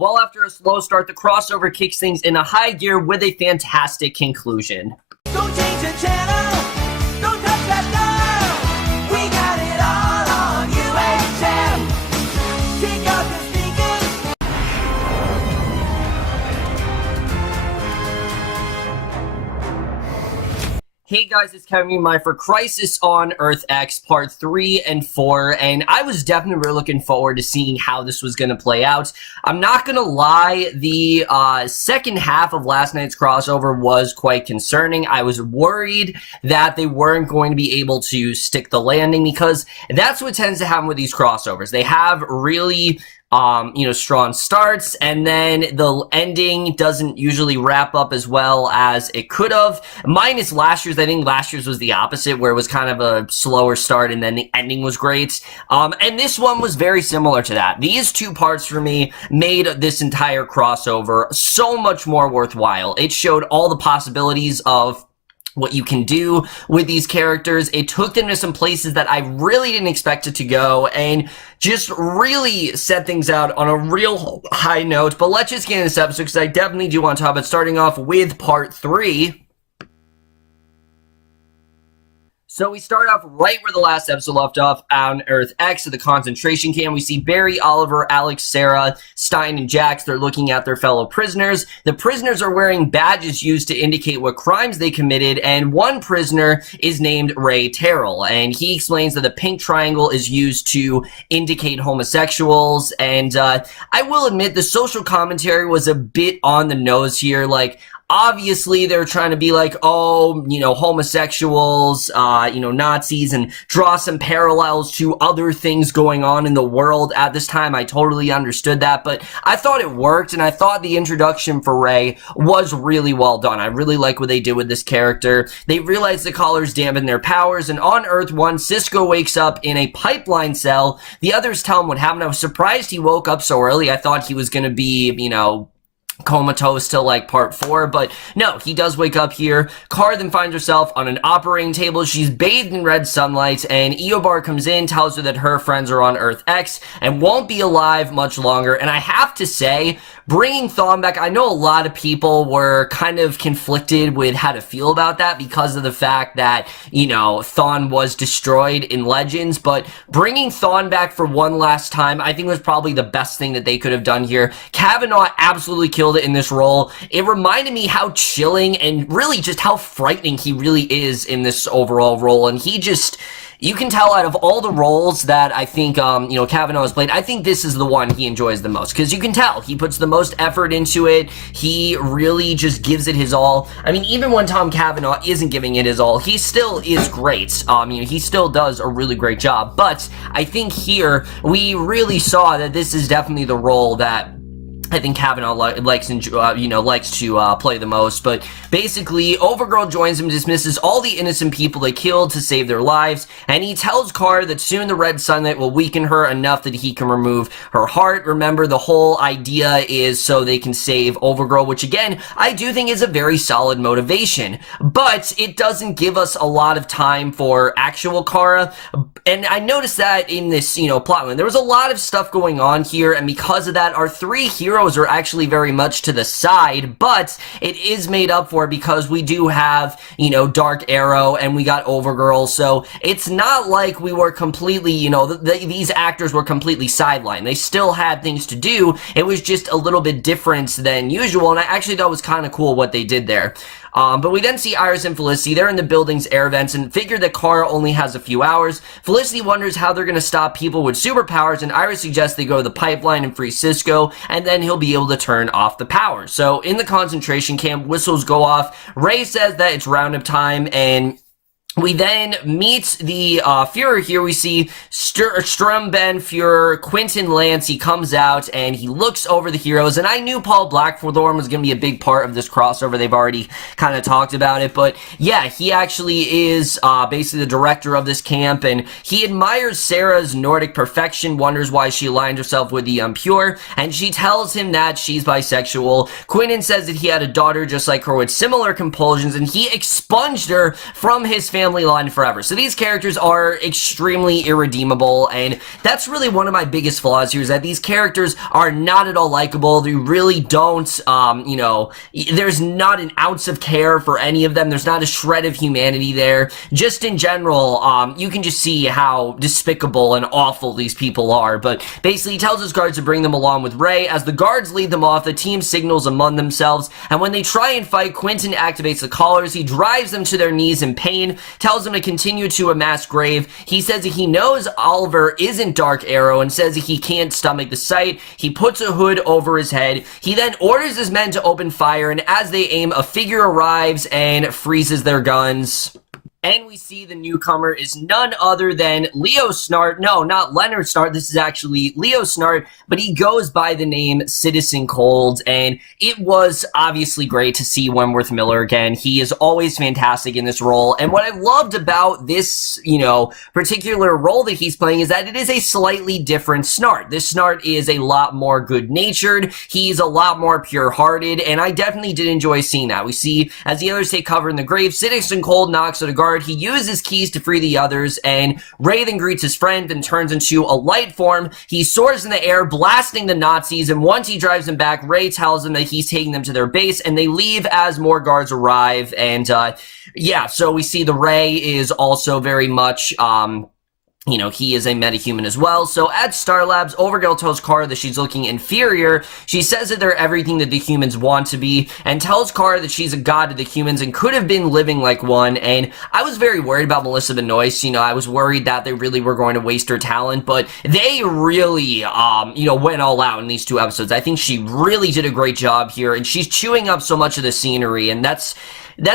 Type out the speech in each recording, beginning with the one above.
Well, after a slow start, the crossover kicks things in a high gear with a fantastic conclusion. Don't change the channel, don't touch that dial. We got it all on UHM. Take out the speakers. Hey guys, it's Cavanagh for Crisis on Earth X Part 3 and 4, and I was definitely really looking forward to seeing how this was going to play out. I'm not going to lie, the second half of last night's crossover was quite concerning. I was worried that they weren't going to be able to stick the landing, because that's what tends to happen with these crossovers. They have really strong starts, and then the ending doesn't usually wrap up as well as it could have. Minus last year's. I think last year's was the opposite, where it was kind of a slower start and then the ending was great. And this one was very similar to that. These two parts for me made this entire crossover so much more worthwhile. It showed all the possibilities of what you can do with these characters. It took them to some places that I really didn't expect it to go, and just really set things out on a real high note. But let's just get into this episode, because I definitely do want to talk about starting off with part 3. So we start off right where the last episode left off on Earth X at the concentration camp. We see Barry, Oliver, Alex, Sarah, Stein, and Jax. They're looking at their fellow prisoners. The prisoners are wearing badges used to indicate what crimes they committed, and one prisoner is named Ray Terrell, and he explains that the pink triangle is used to indicate homosexuals. And I will admit, the social commentary was a bit on the nose here. Like, obviously, they're trying to be like, oh, homosexuals, Nazis, and draw some parallels to other things going on in the world at this time. I totally understood that, but I thought it worked, and I thought the introduction for Ray was really well done. I really like what they did with this character. They realize the collars dampen their powers, and on Earth 1, Cisco wakes up in a pipeline cell. The others tell him what happened. I was surprised he woke up so early. I thought he was going to be, comatose till like part 4, but no, he does wake up here. Kara then finds herself on an operating table. She's bathed in red sunlight, and Eobard comes in, tells her that her friends are on Earth X and won't be alive much longer. And I have to say, bringing Thawne back, I know a lot of people were kind of conflicted with how to feel about that because of the fact that, Thawne was destroyed in Legends, but bringing Thawne back for one last time, I think was probably the best thing that they could have done here. Cavanagh absolutely killed it in this role. It reminded me how chilling and really just how frightening he really is in this overall role, and you can tell out of all the roles that I think, Cavanagh has played, I think this is the one he enjoys the most, because you can tell he puts the most effort into it. He really just gives it his all. I mean, even when Tom Cavanagh isn't giving it his all, he still is great. He still does a really great job, but I think here we really saw that this is definitely the role that I think Cavanagh likes to play the most. But basically, Overgirl joins him, dismisses all the innocent people they killed to save their lives, and he tells Kara that soon the red sunlight will weaken her enough that he can remove her heart. Remember, the whole idea is so they can save Overgirl, which again, I do think is a very solid motivation, but it doesn't give us a lot of time for actual Kara. And I noticed that in this, plotline, there was a lot of stuff going on here, and because of that, our 3 heroes are actually very much to the side, but it is made up for because we do have, Dark Arrow, and we got Overgirl, so it's not like we were completely, these actors were completely sidelined. They still had things to do. It was just a little bit different than usual, and I actually thought it was kind of cool what they did there. But we then see Iris and Felicity. They're in the building's air vents and figure that Kara only has a few hours. Felicity wonders how they're going to stop people with superpowers, and Iris suggests they go to the pipeline and free Cisco, and then he'll be able to turn off the power. So in the concentration camp, whistles go off. Ray says that it's roundup time, and we then meet the Fuhrer here. We see Strum Ben Fuhrer, Quentin Lance. He comes out and he looks over the heroes. And I knew Paul Blackthorne was going to be a big part of this crossover. They've already kind of talked about it. But yeah, he actually is basically the director of this camp. And he admires Sarah's Nordic perfection, wonders why she aligned herself with the Pure. And she tells him that she's bisexual. Quentin says that he had a daughter just like her with similar compulsions. And he expunged her from his family family line forever. So these characters are extremely irredeemable, and that's really one of my biggest flaws here, is that these characters are not at all likable. They really don't, there's not an ounce of care for any of them. There's not a shred of humanity there. Just in general, you can just see how despicable and awful these people are. But basically, he tells his guards to bring them along with Ray. As the guards lead them off, the team signals among themselves, and when they try and fight, Quentin activates the collars. He drives them to their knees in pain, tells them to continue to a mass grave. He says that he knows Oliver isn't Dark Arrow and says that he can't stomach the sight. He puts a hood over his head. He then orders his men to open fire, and as they aim, a figure arrives and freezes their guns. And we see the newcomer is none other than Leo Snart. No, not Leonard Snart. This is actually Leo Snart, but he goes by the name Citizen Cold, and it was obviously great to see Wentworth Miller again. He is always fantastic in this role, and what I loved about this, particular role that he's playing is that it is a slightly different Snart. This Snart is a lot more good-natured. He's a lot more pure-hearted, and I definitely did enjoy seeing that. We see, as the others take cover in the grave, Citizen Cold knocks at a guard. He uses keys to free the others, and Ray then greets his friend and turns into a light form. He soars in the air, blasting the Nazis, and once he drives them back, Ray tells them that he's taking them to their base, and they leave as more guards arrive. And so we see the Ray is also very much he is a metahuman as well. So at Star Labs, Overgirl tells Kara that she's looking inferior. She says that they're everything that the humans want to be, and tells Kara that she's a god to the humans and could have been living like one. And I was very worried about Melissa Benoist. I was worried that they really were going to waste her talent, but they really, went all out in these 2 episodes. I think she really did a great job here, and she's chewing up so much of the scenery, and that's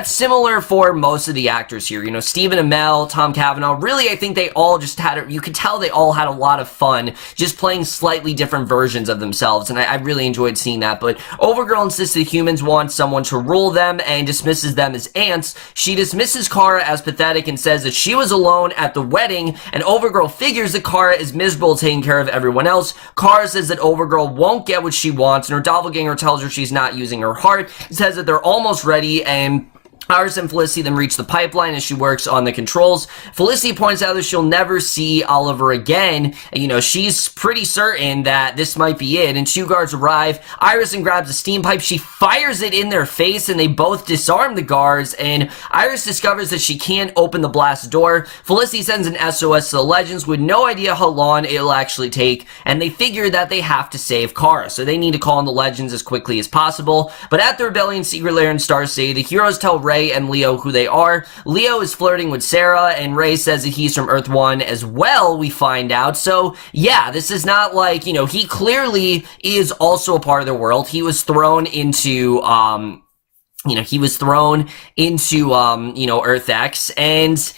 similar for most of the actors here. Stephen Amell, Tom Cavanagh, really, I think they all just you could tell they all had a lot of fun just playing slightly different versions of themselves, and I really enjoyed seeing that. But Overgirl insists that humans want someone to rule them and dismisses them as ants. She dismisses Kara as pathetic and says that she was alone at the wedding, and Overgirl figures that Kara is miserable taking care of everyone else. Kara says that Overgirl won't get what she wants, and her doppelganger tells her she's not using her heart, says that they're almost ready, and Iris and Felicity then reach the pipeline as she works on the controls. Felicity points out that she'll never see Oliver again. She's pretty certain that this might be it, and 2 guards arrive. Iris then grabs a steam pipe. She fires it in their face, and they both disarm the guards, and Iris discovers that she can't open the blast door. Felicity sends an SOS to the Legends with no idea how long it'll actually take, and they figure that they have to save Kara, so they need to call in the Legends as quickly as possible. But at the Rebellion secret lair in Star City, the heroes tell Ray and Leo who they are. Leo is flirting with Sarah, and Ray says that he's from Earth 1 as well, we find out. So, yeah, this is not like, he clearly is also a part of the world. He was thrown into, Earth X, and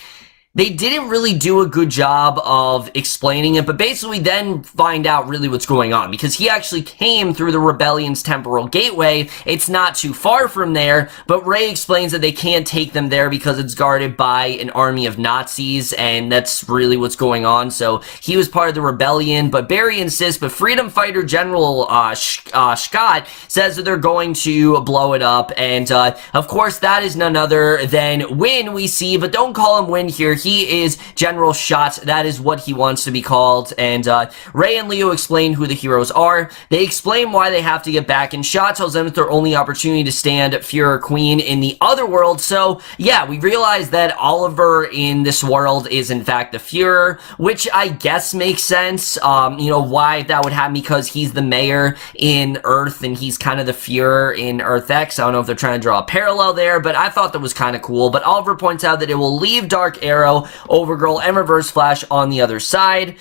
they didn't really do a good job of explaining it, but basically then find out really what's going on, because he actually came through the Rebellion's temporal gateway. It's not too far from there, but Ray explains that they can't take them there because it's guarded by an army of Nazis, and that's really what's going on. So he was part of the Rebellion, but Barry insists, but Freedom Fighter General Scott says that they're going to blow it up, and of course that is none other than Wynn, we see, but don't call him Wynn here. He is General Shot. That is what he wants to be called. And Ray and Leo explain who the heroes are. They explain why they have to get back, and Shot tells them it's their only opportunity to stand Führer Queen in the other world. So, yeah, we realize that Oliver in this world is, in fact, the Führer, which I guess makes sense. Why that would happen, because he's the mayor in Earth, and he's kind of the Führer in Earth X. I don't know if they're trying to draw a parallel there, but I thought that was kind of cool. But Oliver points out that it will leave Dark Arrow, Overgirl, and Reverse Flash on the other side.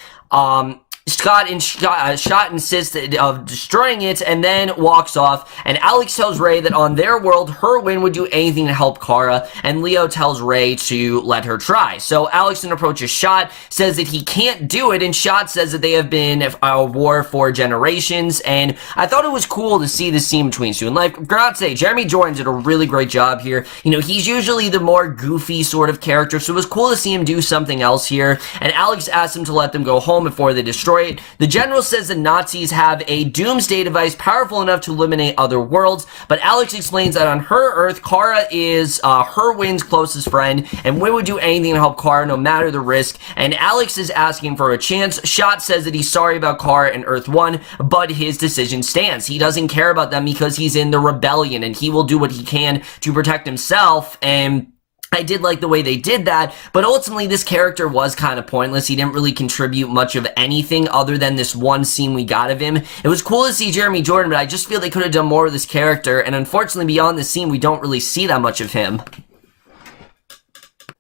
Shot insists of destroying it and then walks off, and Alex tells Ray that on their world, her Wynn would do anything to help Kara, and Leo tells Ray to let her try. So Alex then approaches Shot, says that he can't do it, and Shot says that they have been at war for generations, and I thought it was cool to see the scene between two. And like, gotta say, Jeremy Jordan did a really great job here. He's usually the more goofy sort of character, so it was cool to see him do something else here, and Alex asks him to let them go home before they destroy destroy it. The general says the Nazis have a doomsday device powerful enough to eliminate other worlds, but Alex explains that on her Earth, Kara is her Wynn's closest friend, and Wynn would do anything to help Kara no matter the risk, and Alex is asking for a chance. Shot says that he's sorry about Kara and Earth 1, but his decision stands. He doesn't care about them because he's in the rebellion, and he will do what he can to protect himself, and I did like the way they did that, but ultimately this character was kind of pointless. He didn't really contribute much of anything other than this one scene we got of him. It was cool to see Jeremy Jordan, but I just feel they could have done more with this character, and unfortunately beyond this scene, we don't really see that much of him.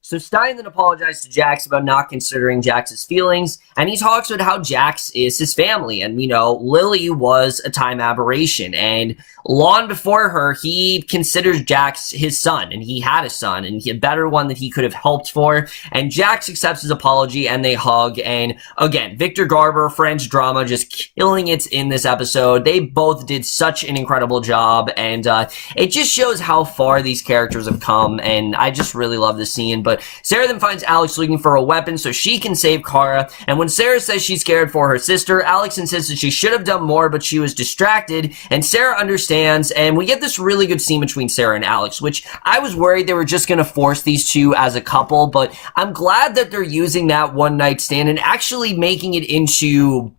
So Stein then apologized to Jax about not considering Jax's feelings, and he talks about how Jax is his family, and, you know, Lily was a time aberration, and long before her, he considers Jax his son, and he had a son, and a better one that he could have helped for, and Jax accepts his apology, and they hug, and again, Victor Garber, French drama, just killing it in this episode. They both did such an incredible job, and it just shows how far these characters have come, and I just really love this scene. But Sarah then finds Alex looking for a weapon so she can save Kara, and when Sarah says she's scared for her sister, Alex insists that she should have done more, but she was distracted, and Sarah understands, and we get this really good scene between Sarah and Alex, which I was worried they were just going to force these two as a couple, but I'm glad that they're using that one night stand and actually making it into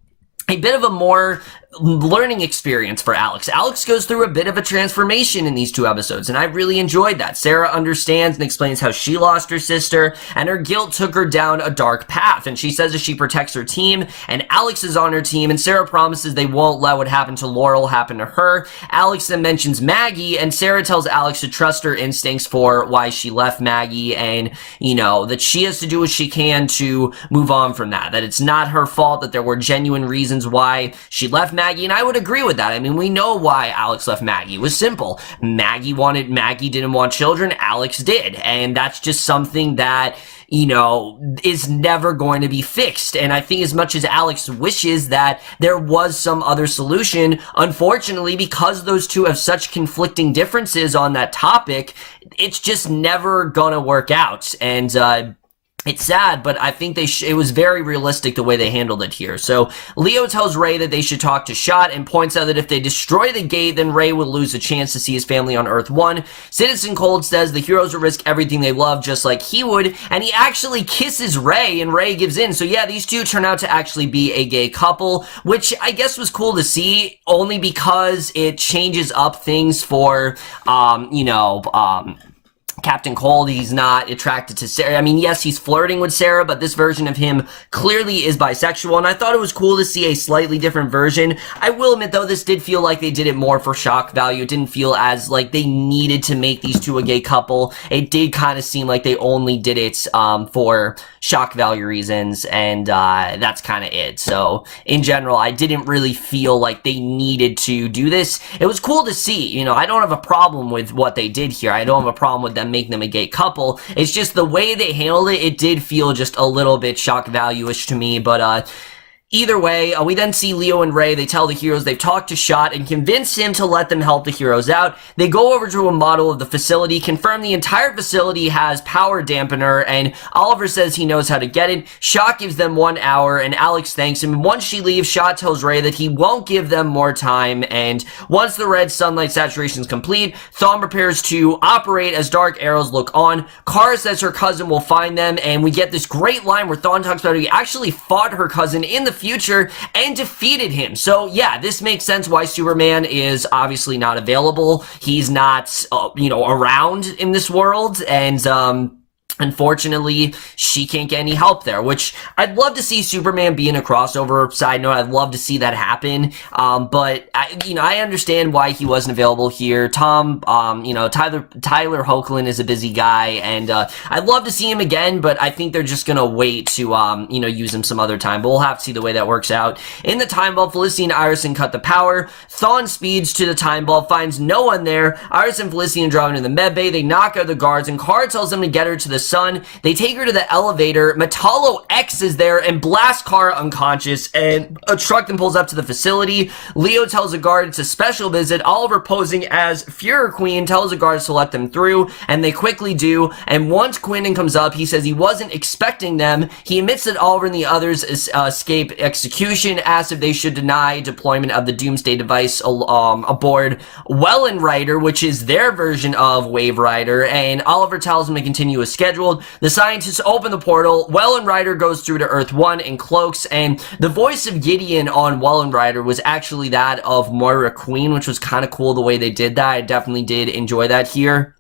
a bit of a more learning experience for Alex. Alex goes through a bit of a transformation in these two episodes, and I really enjoyed that. Sarah understands and explains how she lost her sister, and her guilt took her down a dark path, and she says that she protects her team, and Alex is on her team, and Sarah promises they won't let what happened to Laurel happen to her. Alex then mentions Maggie, and Sarah tells Alex to trust her instincts for why she left Maggie, and, you know, that she has to do what she can to move on from that it's not her fault, that there were genuine reasons why she left Maggie, and I would agree with that. I mean, we know why Alex left Maggie. It was simple. Maggie didn't want children, Alex did, and that's just something that, you know, is never going to be fixed. And I think as much as Alex wishes that there was some other solution, unfortunately, because those two have such conflicting differences on that topic, it's just never gonna work out. And, it's sad, but I think it was very realistic the way they handled it here. So Leo tells Ray that they should talk to Shot and points out that if they destroy the gate, then Ray would lose a chance to see his family on Earth 1. Citizen Cold says the heroes will risk everything they love just like he would, and he actually kisses Ray, and Ray gives in. So yeah, these two turn out to actually be a gay couple, which I guess was cool to see, only because it changes up things for, Captain Cold. He's not attracted to Sarah. I mean, yes, he's flirting with Sarah, but this version of him clearly is bisexual, and I thought it was cool to see a slightly different version. I will admit, though, this did feel like they did it more for shock value. It didn't feel as like they needed to make these two a gay couple. It did kind of seem like they only did it for shock value reasons, and that's kind of it. So, in general, I didn't really feel like they needed to do this. It was cool to see. You know, I don't have a problem with what they did here. I don't have a problem with them making them a gay couple. It's just the way they handled it, it did feel just a little bit shock value-ish to me, but either way, we then see Leo and Ray. They tell the heroes they've talked to Shot and convince him to let them help the heroes out. They go over to a model of the facility, confirm the entire facility has power dampener, and Oliver says he knows how to get it. Shot gives them 1 hour, and Alex thanks him. Once she leaves, Shot tells Ray that he won't give them more time, and once the red sunlight saturation is complete, Thawne prepares to operate as dark arrows look on. Kara says her cousin will find them, and we get this great line where Thawne talks about how he actually fought her cousin in the future and defeated him. So yeah, this makes sense why Superman is obviously not available. He's not, around in this world, and unfortunately, she can't get any help there, which I'd love to see Superman be in a crossover. Side note, I'd love to see that happen. But I understand why he wasn't available here. Tyler Hoechlin is a busy guy, and I'd love to see him again, but I think they're just gonna wait to, use him some other time. But we'll have to see the way that works out. In the time vault, Felicity and Irison cut the power. Thawne speeds to the time vault, finds no one there. Iris and Felicity and drop into the med bay. They knock out the guards, and Kara tells them to get her to the sun. They take her to the elevator. Metallo X is there and blasts Kara unconscious, and a truck then pulls up to the facility. Leo tells a guard it's a special visit. Oliver, posing as Führer Queen, tells the guards to let them through, and they quickly do. And once Quinton comes up, he says he wasn't expecting them. He admits that Oliver and the others escape execution, asks if they should deny deployment of the Doomsday device aboard Wellenrider, which is their version of Wave Rider, and Oliver tells him to continue as scheduled. The scientists open the portal. Wellenrider goes through to Earth 1 and cloaks, and the voice of Gideon on Wellenrider was actually that of Moira Queen, which was kind of cool the way they did that. I definitely did enjoy that here.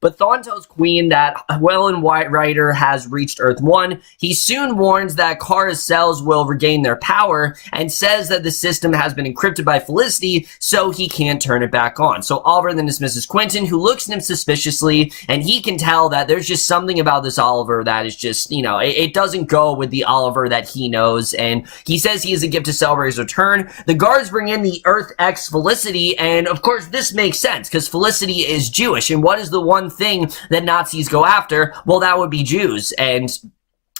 But Thawne tells Queen that Wellenrider has reached Earth 1. He soon warns that Kara's cells will regain their power and says that the system has been encrypted by Felicity, so he can't turn it back on. So Oliver then dismisses Quinton, who looks at him suspiciously, and he can tell that there's just something about this Oliver that is just, it doesn't go with the Oliver that he knows, and he says he is a gift to celebrate his return. The guards bring in the Earth X Felicity, and of course this makes sense, because Felicity is Jewish, and what is the one thing that Nazis go after? Well, that would be Jews. And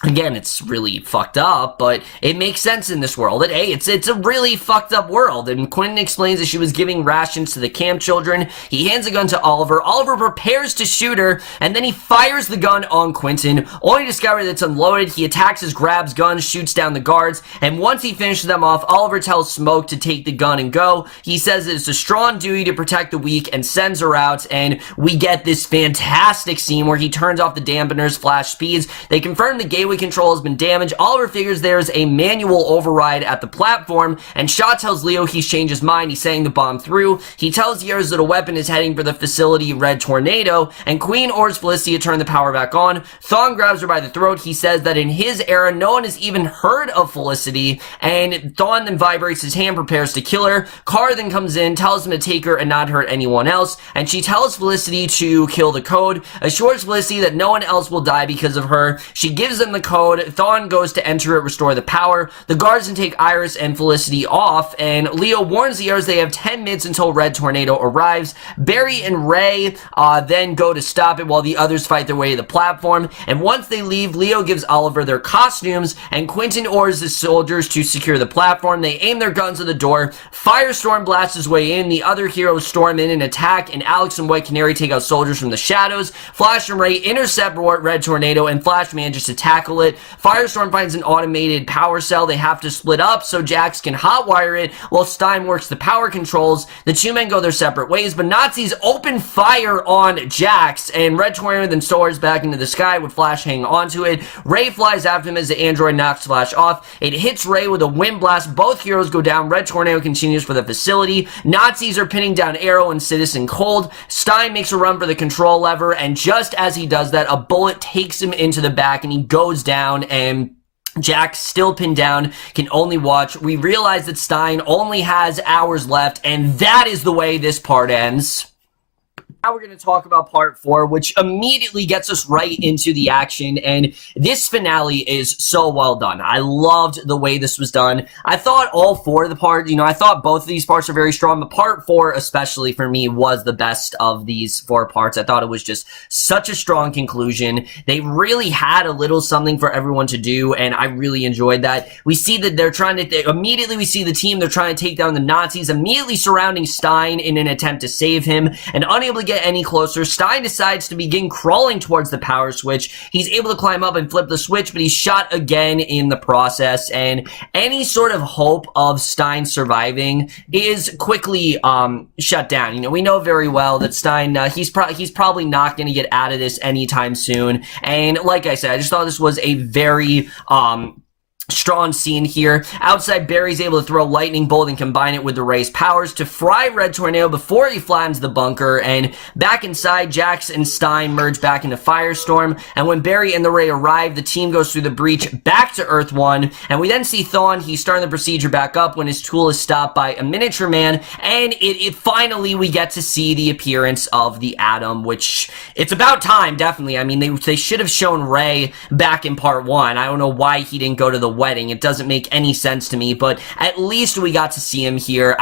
again, it's really fucked up, but it makes sense in this world. It's a really fucked up world. And Quinton explains that she was giving rations to the camp children. He hands a gun to Oliver. Oliver prepares to shoot her, and then he fires the gun on Quinton, only to discover that it's unloaded. He attacks as grabs guns, shoots down the guards, and once he finishes them off, Oliver tells Smoke to take the gun and go. He says it's a strong duty to protect the weak and sends her out, and we get this fantastic scene where he turns off the dampeners, flash speeds. They confirm the gateway control has been damaged. Oliver figures there's a manual override at the platform, and Shaw tells Leo he's changed his mind. He's saying the bomb through. He tells Years that a weapon is heading for the facility Red Tornado, and Queen orders Felicity to turn the power back on. Thawne grabs her by the throat. He says that in his era, no one has even heard of Felicity, and Thawne then vibrates his hand, prepares to kill her. Kara then comes in, tells him to take her and not hurt anyone else, and she tells Felicity to kill the code, assures Felicity that no one else will die because of her. She gives them the code. Thawne goes to enter it, restore the power. The guards then take Iris and Felicity off, and Leo warns the others they have 10 minutes until Red Tornado arrives. Barry and Ray then go to stop it while the others fight their way to the platform, and once they leave, Leo gives Oliver their costumes, and Quinton orders the soldiers to secure the platform. They aim their guns at the door. Firestorm blasts his way in. The other heroes storm in and attack, and Alex and White Canary take out soldiers from the shadows. Flash and Ray intercept Red Tornado, and Flash manages to tackle it. Firestorm finds an automated power cell. They have to split up so Jax can hotwire it while Stein works the power controls. The two men go their separate ways, but Nazis open fire on Jax, and Red Tornado then soars back into the sky with Flash hanging onto it. Ray flies after him as the android knocks Flash off. It hits Ray with a wind blast. Both heroes go down. Red Tornado continues for the facility. Nazis are pinning down Arrow and Citizen Cold. Stein makes a run for the control lever, and just as he does that, a bullet takes him into the back and he goes down, and Jack, still pinned down, can only watch. We realize that Stein only has hours left, and that is the way this part ends. Now we're going to talk about part 4, which immediately gets us right into the action, and this finale is so well done. I loved the way this was done. I thought all 4 of the parts, I thought both of these parts are very strong, but part 4 especially for me was the best of these 4 parts. I thought it was just such a strong conclusion. They really had a little something for everyone to do, and I really enjoyed that. We see that they're trying to, immediately we see the team, they're trying to take down the Nazis, immediately surrounding Stein in an attempt to save him, and unable to get any closer, Stein decides to begin crawling towards the power switch. He's able to climb up and flip the switch, but he's shot again in the process, and any sort of hope of Stein surviving is quickly shut down. We know very well that Stein, he's probably not going to get out of this anytime soon, and like I said, I just thought this was a very strong scene here. Outside, Barry's able to throw Lightning Bolt and combine it with the Ray's powers to fry Red Tornado before he flattens the bunker, and back inside, Jax and Stein merge back into Firestorm, and when Barry and the Ray arrive, the team goes through the breach back to Earth 1, and we then see Thawne. He's starting the procedure back up when his tool is stopped by a miniature man, and it finally we get to see the appearance of the Atom, which it's about time, definitely. I mean, they should have shown Ray back in part 1. I don't know why he didn't go to the wedding. It doesn't make any sense to me, but at least we got to see him here.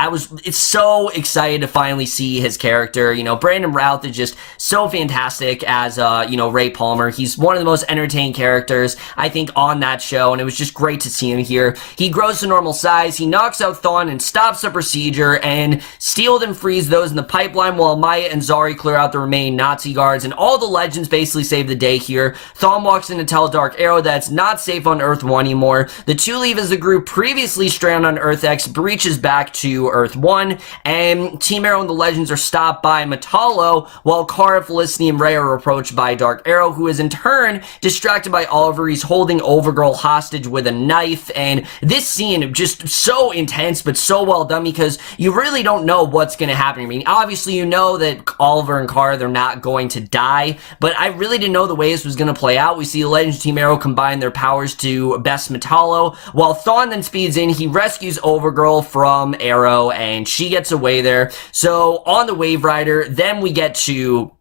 It's so excited to finally see his character. Brandon Routh is just so fantastic as, Ray Palmer. He's one of the most entertaining characters, I think, on that show, and it was just great to see him here. He grows to normal size, he knocks out Thawne and stops the procedure, and steals and frees those in the pipeline while Maya and Zari clear out the remaining Nazi guards, and all the legends basically save the day here. Thawne walks in to tell Dark Arrow that it's not safe on Earth 1 anymore. The two leave as the group previously stranded on Earth X breaches back to Earth 1, and Team Arrow and the legends are stopped by Metallo, while Kara, Felicity, and Ray are approached by Dark Arrow, who is in turn distracted by Oliver. He's holding Overgirl hostage with a knife, and this scene just so intense but so well done because you really don't know what's going to happen. I mean, obviously you know that Oliver and Kara, they're not going to die, but I really didn't know the way this was going to play out. We see the Legends Team Arrow combine their powers to best Metallo, while Thawne then speeds in. He rescues Overgirl from Arrow, and she gets away there. So on the Wave Rider, then we get to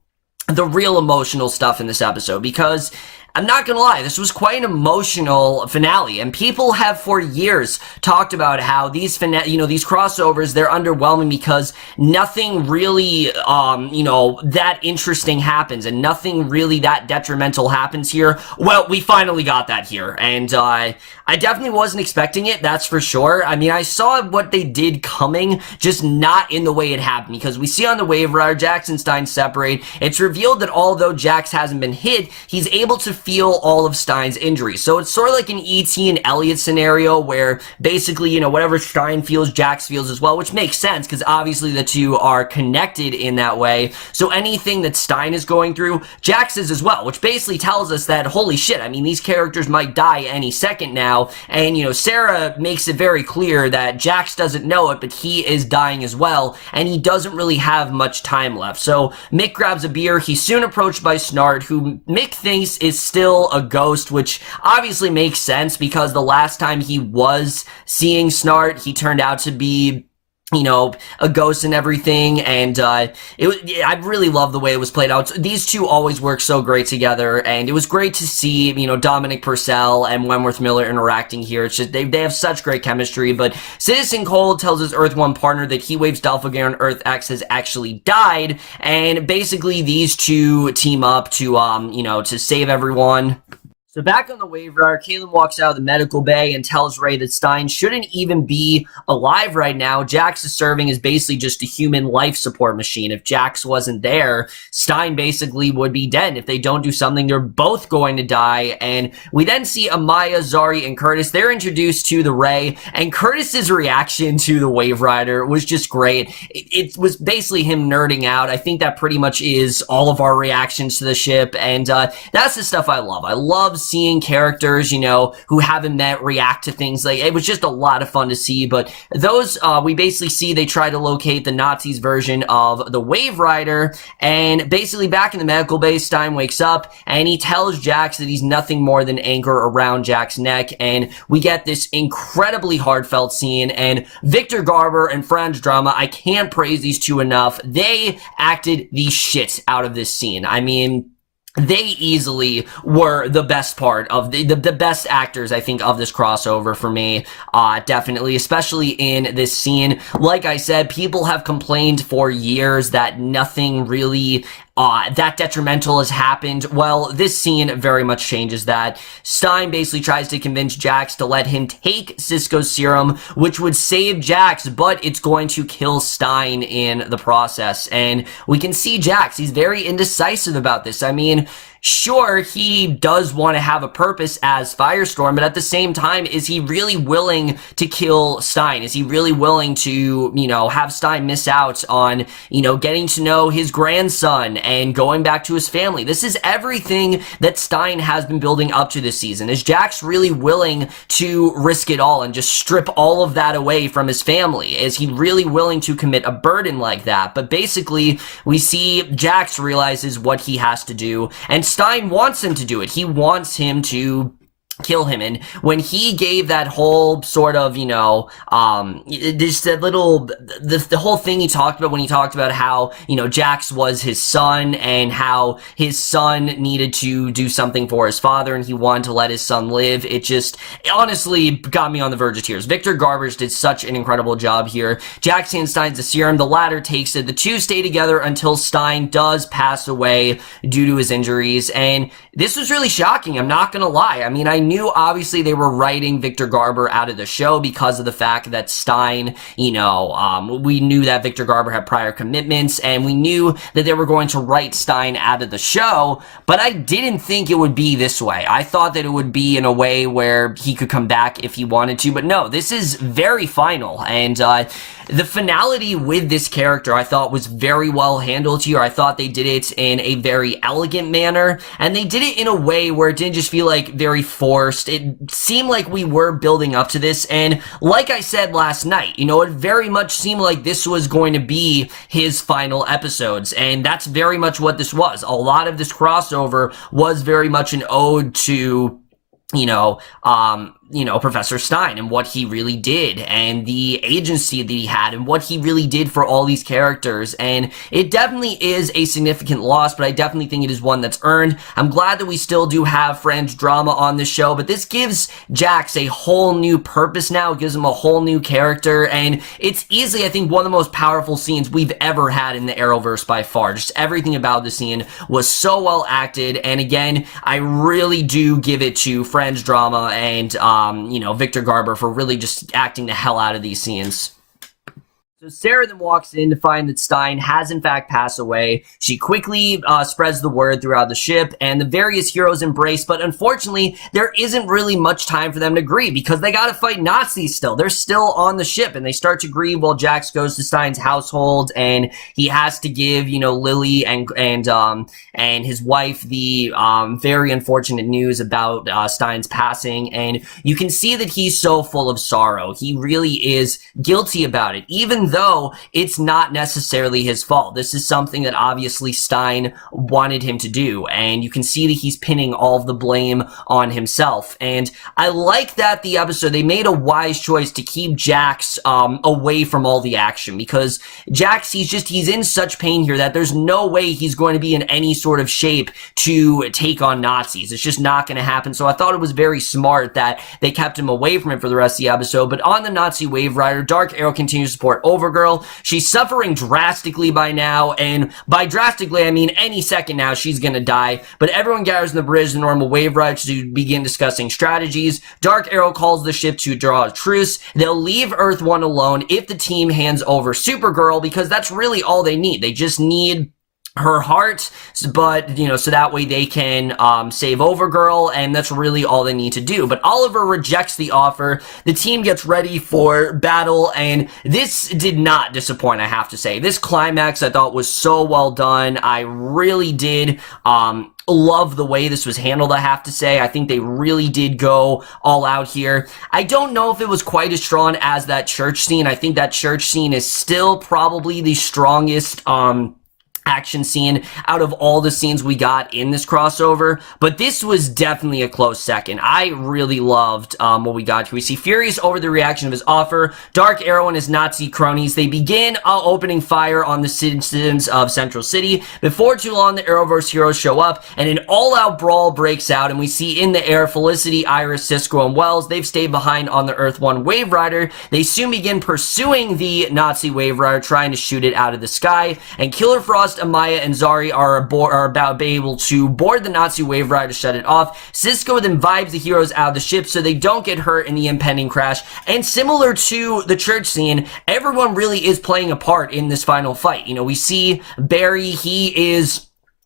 the real emotional stuff in this episode, because I'm not gonna lie, this was quite an emotional finale, and people have for years talked about how these these crossovers, they're underwhelming because nothing really, that interesting happens, and nothing really that detrimental happens here. Well, we finally got that here, and I definitely wasn't expecting it, that's for sure. I mean, I saw what they did coming, just not in the way it happened, because we see on the Wave Rider, Jax and Stein separate. It's revealed that although Jax hasn't been hit, he's able to feel all of Stein's injuries. So it's sort of like an E.T. and Elliot scenario where basically, whatever Stein feels, Jax feels as well, which makes sense because obviously the two are connected in that way. So anything that Stein is going through, Jax is as well, which basically tells us that, holy shit, I mean, these characters might die any second now. And, Sarah makes it very clear that Jax doesn't know it, but he is dying as well, and he doesn't really have much time left. So Mick grabs a beer. He's soon approached by Snart, who Mick thinks is still a ghost, which obviously makes sense because the last time he was seeing Snart, he turned out to be a ghost and everything, and I really love the way it was played out. These two always work so great together, and it was great to see, Dominic, Purcell, and Wentworth Miller interacting here. It's just, they have such great chemistry, but Citizen Cold tells his Earth 1 partner that Heatwave's doppelganger on Earth X has actually died, and basically these two team up to, to save everyone. So back on the Wave Rider, Kellum walks out of the medical bay and tells Ray that Stein shouldn't even be alive right now. Jax is serving as basically just a human life support machine. If Jax wasn't there, Stein basically would be dead. If they don't do something, they're both going to die. And we then see Amaya, Zari, and Curtis. They're introduced to the Ray, and Curtis's reaction to the Wave Rider was just great. It was basically him nerding out. I think that pretty much is all of our reactions to the ship, and that's the stuff I love. I love seeing characters, who haven't met react to things. Like, it was just a lot of fun to see. But those, we basically see they try to locate the Nazis' version of the Wave Rider, and basically back in the medical base, Stein wakes up and he tells Jax that he's nothing more than anchor around Jack's neck, and we get this incredibly heartfelt scene. And Victor Garber and Franz Drama, I can't praise these two enough. They acted the shit out of this scene. I mean, they easily were the best part of the best actors, I think, of this crossover for me, definitely, especially in this scene. Like I said, people have complained for years that nothing really that detrimental has happened. Well, this scene very much changes that. Stein basically tries to convince Jax to let him take Cisco's serum, which would save Jax, but it's going to kill Stein in the process. And we can see Jax, he's very indecisive about this. I mean, sure, he does want to have a purpose as Firestorm, but at the same time, is he really willing to kill Stein? Is he really willing to, have Stein miss out on, getting to know his grandson and going back to his family? This is everything that Stein has been building up to this season. Is Jax really willing to risk it all and just strip all of that away from his family? Is he really willing to commit a burden like that? But basically, we see Jax realizes what he has to do, and Stein wants him to do it. He wants him to kill him. And when he gave that whole sort of, just that little, the whole thing he talked about when he talked about how, Jax was his son and how his son needed to do something for his father and he wanted to let his son live, it honestly got me on the verge of tears. Victor Garber did such an incredible job here. Jax hands Stein the serum, the latter takes it. The two stay together until Stein does pass away due to his injuries, and this was really shocking, I'm not gonna lie. I mean, I knew obviously they were writing Victor Garber out of the show because of the fact that Stein, we knew that Victor Garber had prior commitments, and we knew that they were going to write Stein out of the show, but I didn't think it would be this way. I thought that it would be in a way where he could come back if he wanted to, but no, this is very final, and the finality with this character I thought was very well handled here. I thought they did it in a very elegant manner, and they did it in a way where it didn't just feel like very forced. It seemed like we were building up to this, and like I said last night, it very much seemed like this was going to be his final episodes, and that's very much what this was. A lot of this crossover was very much an ode to Professor Stein and what he really did and the agency that he had and what he really did for all these characters. And it definitely is a significant loss, but I definitely think it is one that's earned. I'm glad that we still do have Franz drama on this show, but this gives Jax a whole new purpose now. It gives him a whole new character, and it's easily, I think, one of the most powerful scenes we've ever had in the Arrowverse by far. Just everything about the scene was so well acted, and again, I really do give it to Franz drama and Victor Garber for really just acting the hell out of these scenes. So Sarah then walks in to find that Stein has in fact passed away. She quickly spreads the word throughout the ship, and the various heroes embrace, but unfortunately, there isn't really much time for them to grieve because they gotta fight Nazis still. They're still on the ship, and they start to grieve while Jax goes to Stein's household, and he has to give, Lily and his wife the very unfortunate news about Stein's passing, and you can see that he's so full of sorrow. He really is guilty about it, even though it's not necessarily his fault. This is something that obviously Stein wanted him to do, and you can see that he's pinning all of the blame on himself. And I like that the episode, they made a wise choice to keep Jax away from all the action, because Jax, he's in such pain here that there's no way he's going to be in any sort of shape to take on Nazis. It's just not going to happen. So I thought it was very smart that they kept him away from it for the rest of the episode. But on the Nazi Wave Rider, Dark Arrow continues to support Overgirl. She's suffering drastically by now, and by drastically I mean any second now she's gonna die, but everyone gathers in the bridge, the normal Wave Riders, to begin discussing strategies. Dark Arrow calls the ship to draw a truce. They'll leave Earth 1 alone if the team hands over Supergirl, because that's really all they need. They just need her heart, but so that way they can save Overgirl, and that's really all they need to do. But Oliver rejects the offer. The team gets ready for battle, and this did not disappoint, I have to say. This climax I thought was so well done. I really did love the way this was handled, I have to say. I think they really did go all out here. I don't know if it was quite as strong as that church scene. I think that church scene is still probably the strongest action scene out of all the scenes we got in this crossover, but this was definitely a close second. I really loved what we got here. We see furious over the reaction of his offer. Dark Arrow and his Nazi cronies, they begin opening fire on the citizens of Central City. Before too long, the Arrowverse heroes show up, and an all-out brawl breaks out, and we see in the air Felicity, Iris, Cisco, and Wells. They've stayed behind on the Earth 1 Wave Rider. They soon begin pursuing the Nazi Wave Rider, trying to shoot it out of the sky, and Killer Frost, Amaya, and Zari are about to be able to board the Nazi Wave Rider to shut it off. Cisco then vibes the heroes out of the ship so they don't get hurt in the impending crash. And similar to the church scene, everyone really is playing a part in this final fight. We see Barry, he is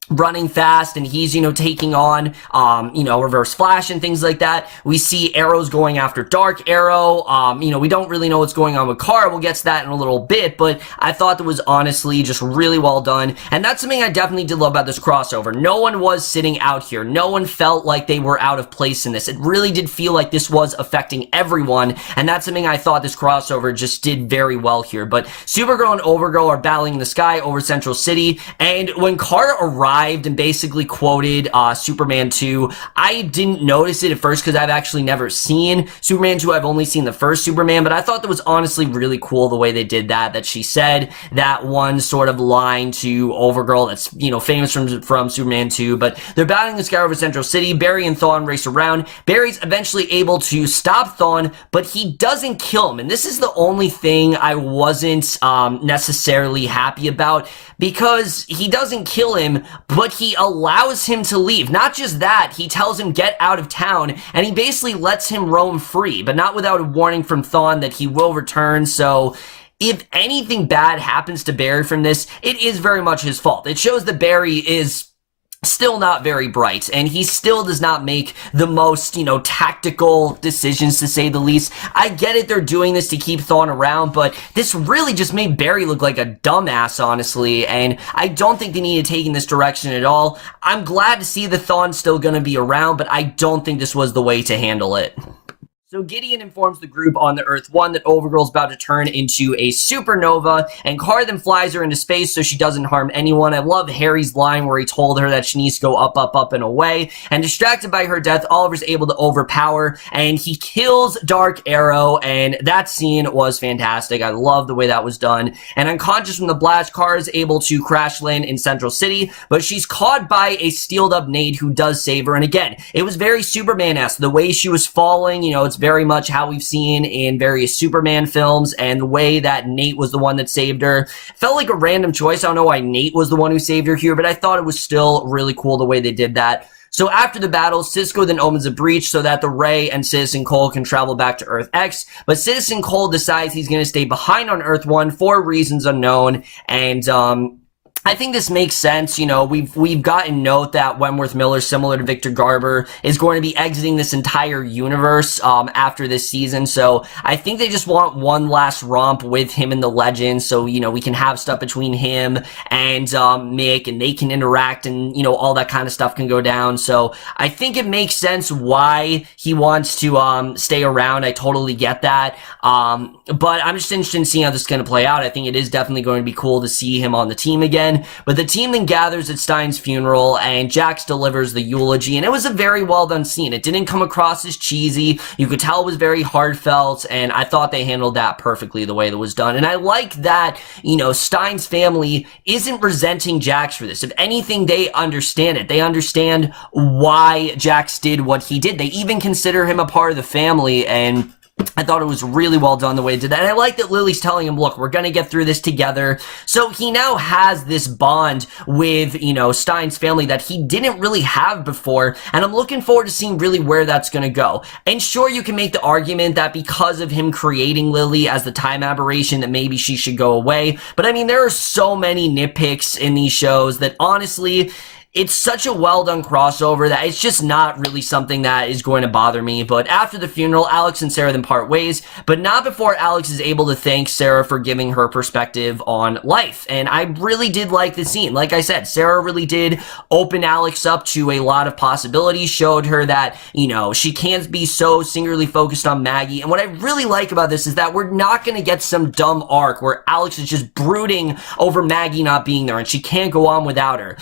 running fast, and he's, taking on, Reverse Flash and things like that. We see Arrows going after Dark Arrow. We don't really know what's going on with Kara. We'll get to that in a little bit, but I thought that was honestly just really well done, and that's something I definitely did love about this crossover. No one was sitting out here. No one felt like they were out of place in this. It really did feel like this was affecting everyone, and that's something I thought this crossover just did very well here. But Supergirl and Overgirl are battling in the sky over Central City, and when Kara arrives revived and basically quoted Superman 2. I didn't notice it at first because I've actually never seen Superman 2. I've only seen the first Superman, but I thought that was honestly really cool the way they did that she said that one sort of line to Overgirl that's, famous from Superman 2. But they're battling this guy over Central City. Barry and Thawne race around. Barry's eventually able to stop Thawne, but he doesn't kill him. And this is the only thing I wasn't necessarily happy about, because he doesn't kill him, but he allows him to leave. Not just that, he tells him get out of town, and he basically lets him roam free, but not without a warning from Thawne that he will return. So if anything bad happens to Barry from this, it is very much his fault. It shows that Barry is still not very bright, and he still does not make the most, tactical decisions, to say the least. I get it, they're doing this to keep Thawne around, but this really just made Barry look like a dumbass, honestly, and I don't think they need to take in this direction at all. I'm glad to see that Thawne's still gonna be around, but I don't think this was the way to handle it. So Gideon informs the group on the Earth 1 that Overgirl's about to turn into a supernova, and Kara then flies her into space so she doesn't harm anyone. I love Harry's line where he told her that she needs to go up, up, up, and away. And distracted by her death, Oliver's able to overpower, and he kills Dark Arrow, and that scene was fantastic. I love the way that was done. And unconscious from the blast, Kara is able to crash land in Central City, but she's caught by a steeled-up Nate who does save her. And again, it was very Superman-esque. The way she was falling, it's very much how we've seen in various Superman films, and the way that Nate was the one that saved her felt like a random choice. I don't know why Nate was the one who saved her here, but I thought it was still really cool the way they did that. So after the battle, Cisco then opens a breach so that the Ray and Citizen Cole can travel back to Earth X, but Citizen Cole decides he's going to stay behind on Earth 1 for reasons unknown, and I think this makes sense. We've gotten note that Wentworth Miller, similar to Victor Garber, is going to be exiting this entire universe after this season. So I think they just want one last romp with him and the Legends, so we can have stuff between him and Mick, and they can interact, and all that kind of stuff can go down. So I think it makes sense why he wants to stay around. I totally get that. But I'm just interested in seeing how this is going to play out. I think it is definitely going to be cool to see him on the team again. But the team then gathers at Stein's funeral, and Jax delivers the eulogy, and it was a very well done scene. It didn't come across as cheesy. You could tell it was very heartfelt, and I thought they handled that perfectly the way that was done. And I like that, Stein's family isn't resenting Jax for this. If anything, they understand it. They understand why Jax did what he did. They even consider him a part of the family, and I thought it was really well done the way it did that. And I like that Lily's telling him, look, we're going to get through this together. So he now has this bond with, Stein's family that he didn't really have before. And I'm looking forward to seeing really where that's going to go. And sure, you can make the argument that because of him creating Lily as the time aberration, that maybe she should go away. But I mean, there are so many nitpicks in these shows that honestly, it's such a well-done crossover that it's just not really something that is going to bother me. But after the funeral, Alex and Sarah then part ways, but not before Alex is able to thank Sarah for giving her perspective on life. And I really did like the scene. Like I said, Sarah really did open Alex up to a lot of possibilities, showed her that, she can't be so singularly focused on Maggie. And what I really like about this is that we're not going to get some dumb arc where Alex is just brooding over Maggie not being there and she can't go on without her.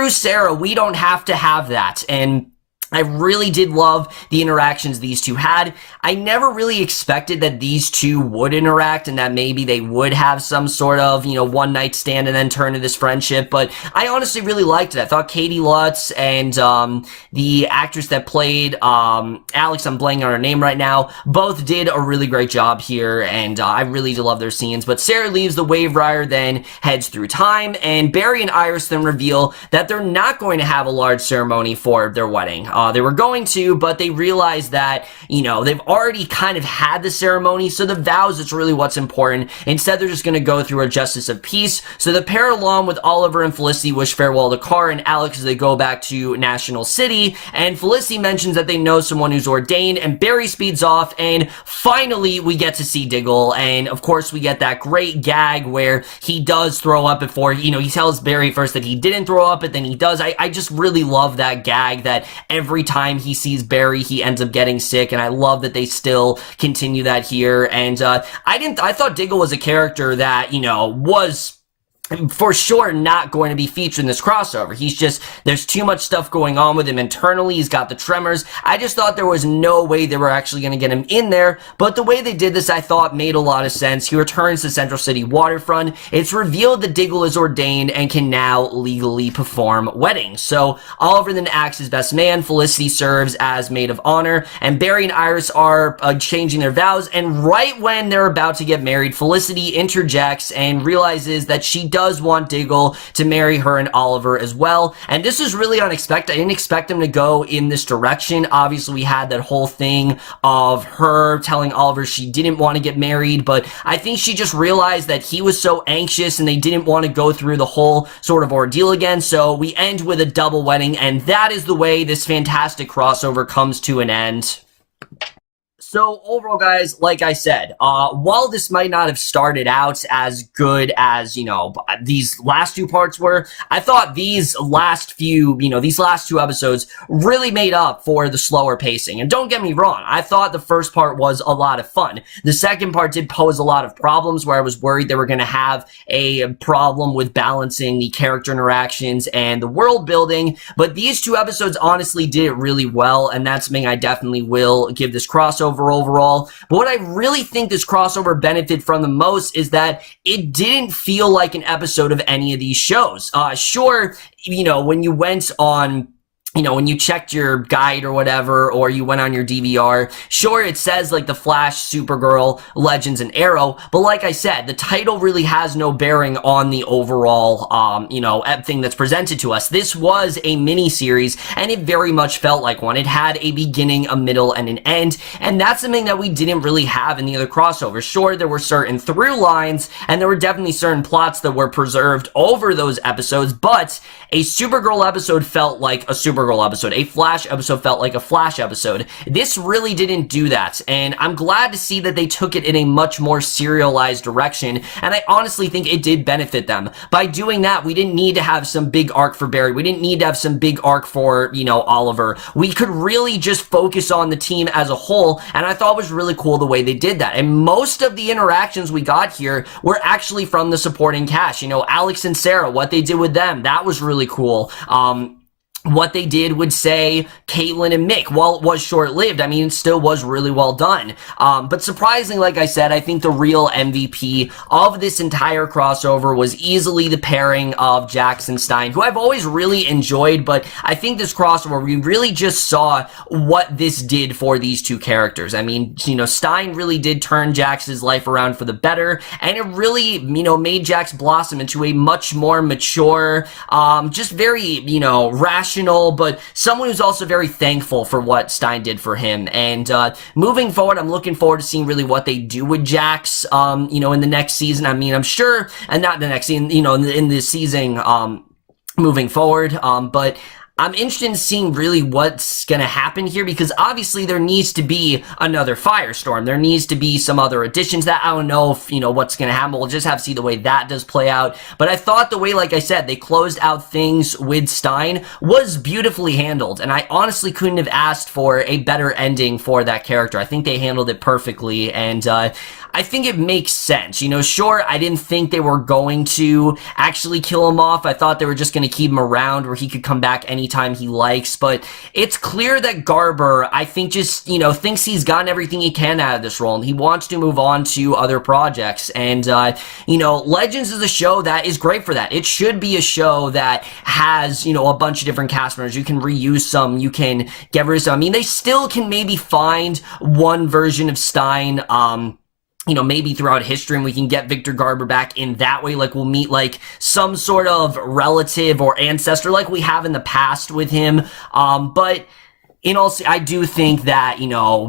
Through Sarah, we don't have to have that. And I really did love the interactions these two had. I never really expected that these two would interact and that maybe they would have some sort of, one night stand and then turn to this friendship, but I honestly really liked it. I thought Caity Lotz and the actress that played Alex, I'm blanking on her name right now, both did a really great job here, and I really do love their scenes. But Sarah leaves the Wave Rider, then heads through time, and Barry and Iris then reveal that they're not going to have a large ceremony for their wedding. They were going to, but they realized that, they've already kind of had the ceremony, so the vows is really what's important. Instead, they're just going to go through a justice of peace. So the pair, along with Oliver and Felicity, wish farewell to Kara and Alex as they go back to National City, and Felicity mentions that they know someone who's ordained, and Barry speeds off, and finally, we get to see Diggle, and of course, we get that great gag where he does throw up before, he tells Barry first that he didn't throw up, but then he does. I just really love that gag that every time he sees Barry, he ends up getting sick, and I love that they still continue that here. And I thought Diggle was a character that, was for sure not going to be featured in this crossover. There's too much stuff going on with him internally. He's got the tremors. I just thought there was no way they were actually going to get him in there, but the way they did this, I thought made a lot of sense. He returns to Central City Waterfront. It's revealed that Diggle is ordained and can now legally perform weddings. So Oliver then acts as best man, Felicity serves as maid of honor, and Barry and Iris are changing their vows, and right when they're about to get married, Felicity interjects and realizes that she does want Diggle to marry her and Oliver as well. And this was really unexpected. I didn't expect him to go in this direction. Obviously, we had that whole thing of her telling Oliver she didn't want to get married, but I think she just realized that he was so anxious and they didn't want to go through the whole sort of ordeal again. So we end with a double wedding, and that is the way this fantastic crossover comes to an end. So overall, guys, like I said, while this might not have started out as good as, these last two parts were, I thought these last two episodes really made up for the slower pacing. And don't get me wrong, I thought the first part was a lot of fun. The second part did pose a lot of problems where I was worried they were going to have a problem with balancing the character interactions and the world building. But these two episodes honestly did it really well, and that's something I definitely will give this crossover overall. But what I really think this crossover benefited from the most is that it didn't feel like an episode of any of these shows. Sure, when you went on, when you checked your guide or whatever, or you went on your DVR, sure, it says like The Flash, Supergirl, Legends, and Arrow, but like I said, the title really has no bearing on the overall, thing that's presented to us. This was a mini-series, and it very much felt like one. It had a beginning, a middle, and an end, and that's something that we didn't really have in the other crossovers. Sure, there were certain through lines, and there were definitely certain plots that were preserved over those episodes, but a Supergirl episode felt like a Supergirl episode. A Flash episode felt like a Flash episode. This really didn't do that, and I'm glad to see that they took it in a much more serialized direction, and I honestly think it did benefit them. By doing that, we didn't need to have some big arc for Barry. We didn't need to have some big arc for, Oliver. We could really just focus on the team as a whole, and I thought it was really cool the way they did that. And most of the interactions we got here were actually from the supporting cast. Alex and Sarah, what they did with them, that was really cool. What they did with, say, Caitlin and Mick, while it was short-lived, it still was really well done. But surprisingly, like I said, I think the real MVP of this entire crossover was easily the pairing of Jax and Stein, who I've always really enjoyed, but I think this crossover, we really just saw what this did for these two characters. Stein really did turn Jax's life around for the better, and it really, made Jax blossom into a much more mature, just very, rational, but someone who's also very thankful for what Stein did for him. And moving forward, I'm looking forward to seeing really what they do with Jax, in the next season. I'm sure, and not the next season, in the season moving forward, but I'm interested in seeing really what's going to happen here, because obviously there needs to be another Firestorm. There needs to be some other additions that I don't know if, what's going to happen. We'll just have to see the way that does play out. But I thought the way, like I said, they closed out things with Stein was beautifully handled. And I honestly couldn't have asked for a better ending for that character. I think they handled it perfectly. And, I think it makes sense. Sure, I didn't think they were going to actually kill him off. I thought they were just going to keep him around where he could come back anytime he likes. But it's clear that Garber, I think, just, thinks he's gotten everything he can out of this role, and he wants to move on to other projects. And, Legends is a show that is great for that. It should be a show that has, a bunch of different cast members. You can reuse some, you can get rid of some. They still can maybe find one version of Stein, maybe throughout history, and we can get Victor Garber back in that way. Like, we'll meet, like, some sort of relative or ancestor like we have in the past with him. But in all, I do think that,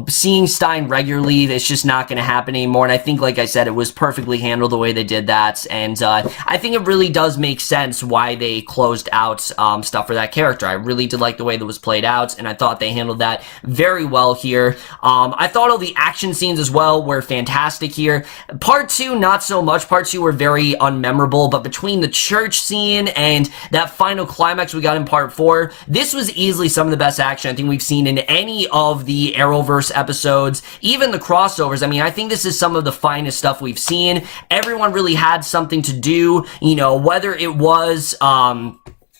seeing Stein regularly, it's just not going to happen anymore. And I think, like I said, it was perfectly handled the way they did that. And I think it really does make sense why they closed out stuff for that character. I really did like the way that was played out, and I thought they handled that very well here. I thought all the action scenes as well were fantastic here. Part 2, not so much. Part 2 were very unmemorable, but between the church scene and that final climax we got in Part 4, this was easily some of the best action I think we've we've seen in any of the Arrowverse episodes, even the crossovers. I mean, I think this is some of the finest stuff we've seen. Everyone really had something to do, you know, whether it was,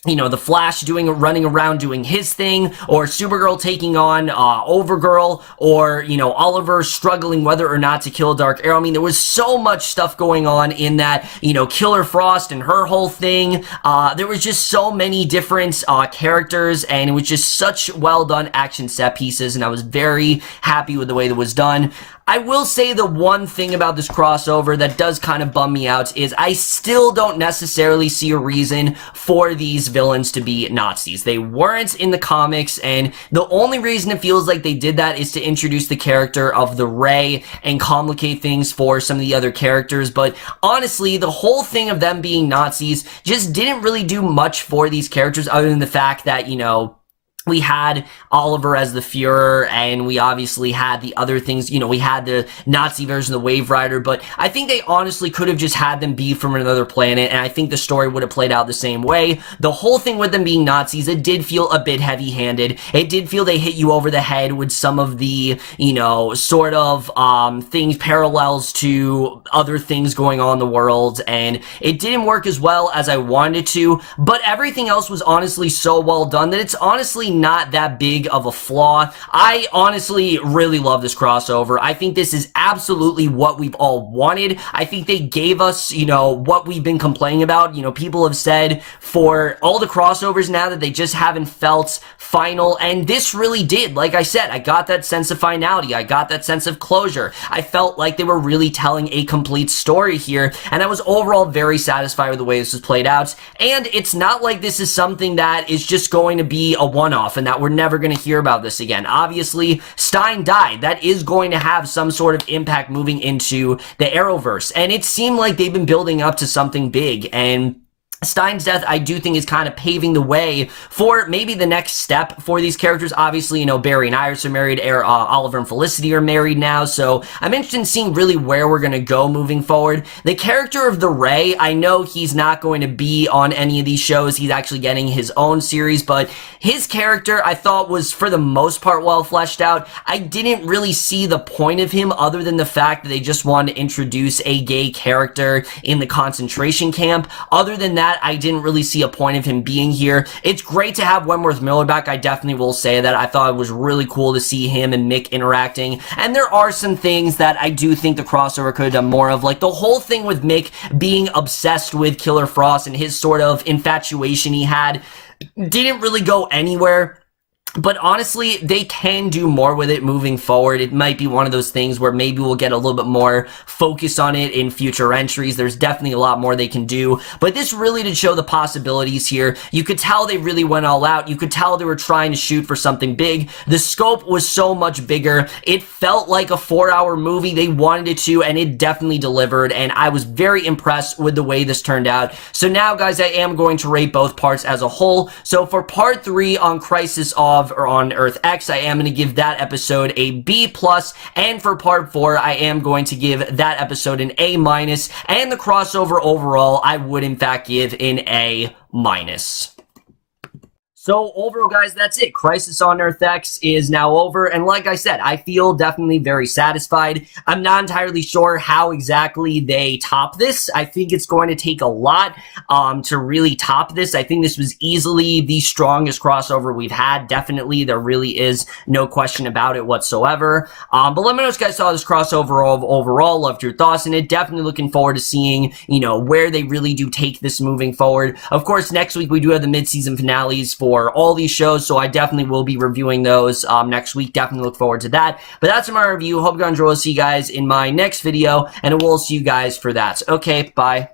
you know, the Flash running around doing his thing, or Supergirl taking on Overgirl, or, you know, Oliver struggling whether or not to kill Dark Arrow. I mean, there was so much stuff going on in that, you know, Killer Frost and her whole thing. There was just so many different characters, and it was just such well done action set pieces, and I was very happy with the way that was done. I will say the one thing about this crossover that does kind of bum me out is I still don't necessarily see a reason for these villains to be Nazis. They weren't in the comics, and the only reason it feels like they did that is to introduce the character of the Ray and complicate things for some of the other characters. But honestly, the whole thing of them being Nazis just didn't really do much for these characters, other than the fact that, you know, we had Oliver as the Fuhrer, and we obviously had the other things, you know, we had the Nazi version of the Wave Rider, but I think they honestly could have just had them be from another planet, and I think the story would have played out the same way. The whole thing with them being Nazis, it did feel a bit heavy-handed. It did feel they hit you over the head with some of the, you know, sort of things, parallels to other things going on in the world, and it didn't work as well as I wanted it to, but everything else was honestly so well done that it's honestly not that big of a flaw. I honestly really love this crossover. I think this is absolutely what we've all wanted. I think they gave us, you know, what we've been complaining about. You know, people have said for all the crossovers now that they just haven't felt final, and this really did. Like I said, I got that sense of finality. I got that sense of closure. I felt like they were really telling a complete story here, and I was overall very satisfied with the way this was played out. And it's not like this is something that is just going to be a one-off and that we're never going to hear about this again. Obviously, Stein died. That is going to have some sort of impact moving into the Arrowverse, and it seemed like they've been building up to something big, and Stein's death, I do think, is kind of paving the way for maybe the next step for these characters. Obviously, you know, Barry and Iris are married, Oliver and Felicity are married now, so I'm interested in seeing really where we're going to go moving forward. The character of the Ray, I know he's not going to be on any of these shows. He's actually getting his own series, but his character, I thought, was for the most part well fleshed out. I didn't really see the point of him other than the fact that they just wanted to introduce a gay character in the concentration camp. Other than that, I didn't really see a point of him being here. It's great to have Wentworth Miller back. I definitely will say that. I thought it was really cool to see him and Mick interacting. And there are some things that I do think the crossover could have done more of. Like the whole thing with Mick being obsessed with Killer Frost and his sort of infatuation he had didn't really go anywhere. But honestly, they can do more with it moving forward. It might be one of those things where maybe we'll get a little bit more focus on it in future entries. There's definitely a lot more they can do. But this really did show the possibilities here. You could tell they really went all out. You could tell they were trying to shoot for something big. The scope was so much bigger. It felt like a 4-hour movie. They wanted it to, and it definitely delivered. And I was very impressed with the way this turned out. So now, guys, I am going to rate both parts as a whole. So for part 3 on Crisis on Earth X, I am going to give that episode a B+, and for part 4, I am going to give that episode an A-, and the crossover overall, I would in fact give an A-. So overall, guys, that's it. Crisis on Earth X is now over, and like I said, I feel definitely very satisfied. I'm not entirely sure how exactly they top this. I think it's going to take a lot to really top this. I think this was easily the strongest crossover we've had. Definitely, there really is no question about it whatsoever. But let me know if you guys saw this crossover overall, loved your thoughts, and it definitely looking forward to seeing, you know, where they really do take this moving forward. Of course, next week we do have the mid-season finales for all these shows, so I definitely will be reviewing those next week. Definitely look forward to that. But that's my review. Hope you enjoy. I'll see you guys in my next video, and I will see you guys for that. Okay, bye.